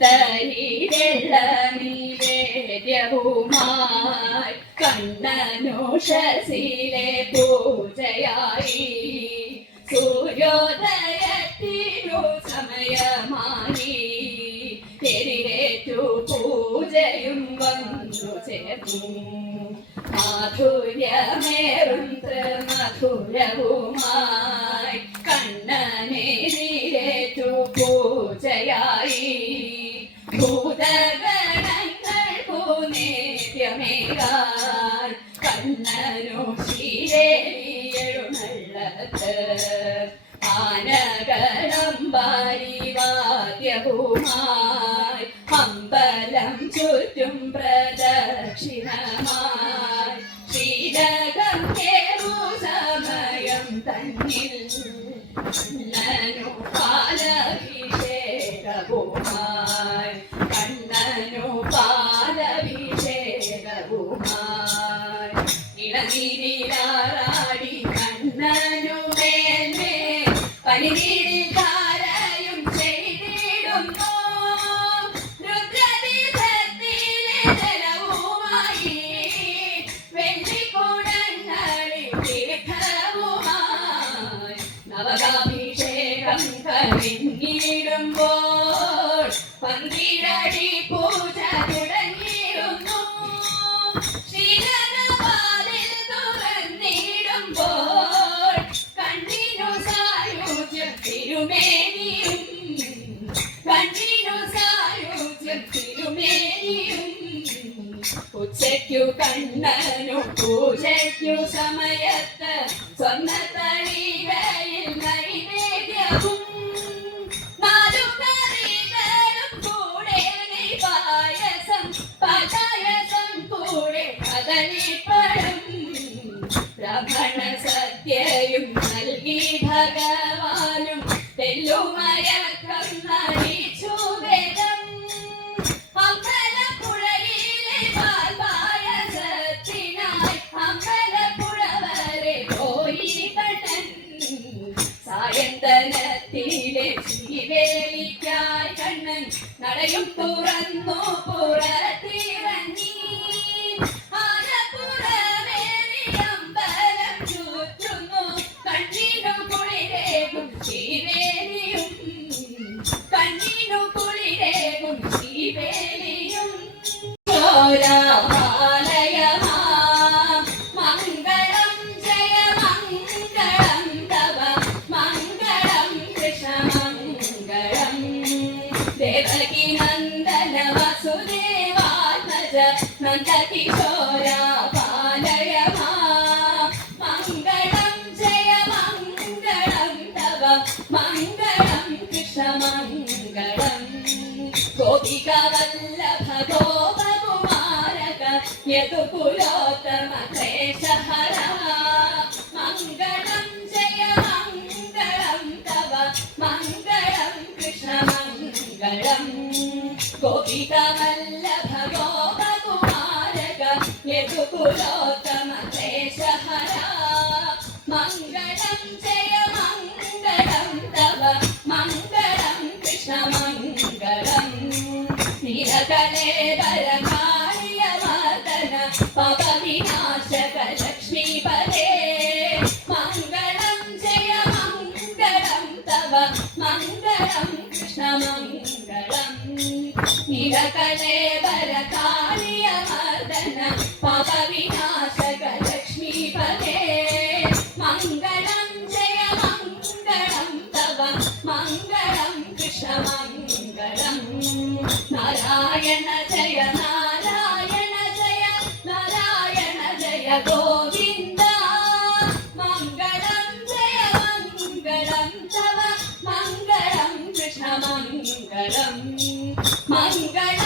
തരിവെള്ള നിവേദ്യവുമായി കണ്ണനുഷസിലെ പൂജയായി സൂര്യോദയത്തിനു സമയമായി എതിരേറ്റു പൂജയും വന്നു ചേർന്നു മാധുര്യമേറും മധുരവുമായി കണ്ണനെതിരേറ്റു പൂജയായി ഭൂതഗണങ്ങൾക്കു നേദ്യമേകാൻ കണ്ണനു ശിരേരിയെഴുന്നള്ളത്ത് ആനഗണം വാരിവാദ്യവുമായി അമ്പലം ചുറ്റും പ്രദക്ഷിണമായി ശ്രീരകം കേറു സമയം തന്നിൽ കണ്ണനു പാലഭിഷേകവുമായി കണ്ണനു പാലഭിഷേകവുമായി ഇളനീരിലാറാടി കണ്ണനു മേന്മേ പനിനീരിൽ ധാരയും ചെയ്തിടുന്നു രുദ്രദീപത്തിലെ ജലവുമായി വെള്ളിക്കൂടങ്ങളിൽ തീർത്ഥവുമായി നവകാഭിഷേകം കഴിഞ്ഞിടുമ്പോൾ പന്തിരടി പൂജ തുടങ്ങിയിരുന്നു ശ്രീരകവാതിൽ തുറന്നിടുമ്പോൾ കണ്ണിനു സായുജ്യം തിരുമേനിയും കണ്ണിനു സായുജ്യം തിരുമേനിയും ഉച്ചയ്ക്കു കണ്ണനു പൂജയ്ക്കു സമയത്ത് സ്വർണ്ണ തളികയിൽ നൈവേദ്യവും നാലു കറികളും കൂടെ പായസം പായസം കൂടെ കദളിപ്പഴം ബ്രാഹ്മണ സദ്യയും നൽകി ഭഗവാനും തെല്ലുമയക്കം നടിച്ചു വേദം അമ്പലപ്പുഴയിലെ പാൽപായസത്തിനായി അമ്പലപ്പുഴ വരെ പോയി കണ്ണൻ സായന്തനത്തിലെ ശ്രീവേലിക്കായി കണ്ണൻ നടയും തുറന്നു പുറത്തിറങ്ങി ആനപ്പുറമേറി അമ്പലം ചുറ്റുന്നു കണ്ണിനു കുളിരേകും ശ്രീവേലിയും കണ്ണിനു കുളിരേകും ശ്രീവേലിയും ചോരാലയമാ മംഗളം ജയ മംഗളം തവ മംഗളം കൃഷ്ണമംഗളം ദേവകി നന്ദന വസുദേവാത്മജ നന്ദകിശോര പാലയമാ മംഗളം ജയ മംഗളം തവ മംഗളം കൃഷ്ണമംഗളം ഗോപിക വല്ലഭ ഗോപകുമാരക യദുകുലോത്തമ ക്ലേശഹര മംഗളം ജയ മംഗളം തവ മംഗളം കൃഷ്ണമംഗളം ഗോപിക വല്ലഭ ഗോപകുമാരക യദുകുലോത്തമ ക്ലേശഹര മംഗളം ജയ മംഗളം തവ മംഗളം കൃഷ്ണമംഗളം നീലകലേബര കാളിയമർദന പവവിനാശക ലക്ഷ്മീപദേ മംഗളം ജയ മംഗളം തവ മംഗളം കൃഷ്ണമംഗളം നീലകലേബര കാളിയമർദന പവവിനാശക ലക്ഷ്മീപദേ മംഗളം ജയ മംഗളം തവ മംഗളം കൃഷ്ണമംഗളം നാരായണ ജയ നാരായണ ജയ നാരായണ ജയ ഗോവിന്ദ മംഗളം ജയ മംഗളം തവ മംഗളം കൃഷ്ണമംഗളം മംഗളം